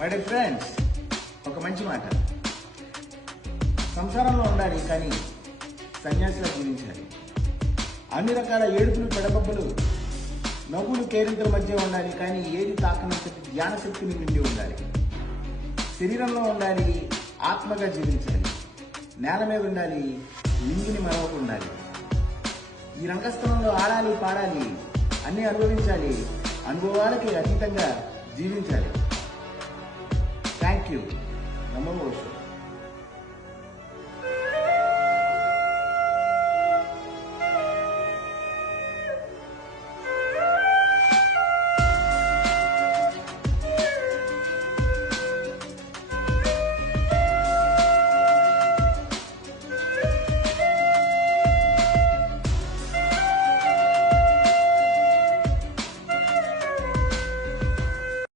My dear friends, ఒక మంచి మాట. సంసారంలో ఉండాలి, కానీ సన్యాసిలా జీవించాలి. అన్ని రకాల ఏడుపులు, పెడబబ్బలు, నవ్వులు, కేరింతల మధ్య ఉండాలి, కానీ ఏది తాకనంత జ్ఞాన శక్తిని నిండి ఉండాలి. శరీరంలో ఉండాలి, ఆత్మగా జీవించాలి. నేల మీద ఉండాలి, లింగిని మరొక ఉండాలి. ఈ రంగస్థలంలో ఆడాలి, పాడాలి, అన్ని అనుభవించాలి, అనుభవాలకి అతీతంగా జీవించాలి. Thank you. నమో ఓషో.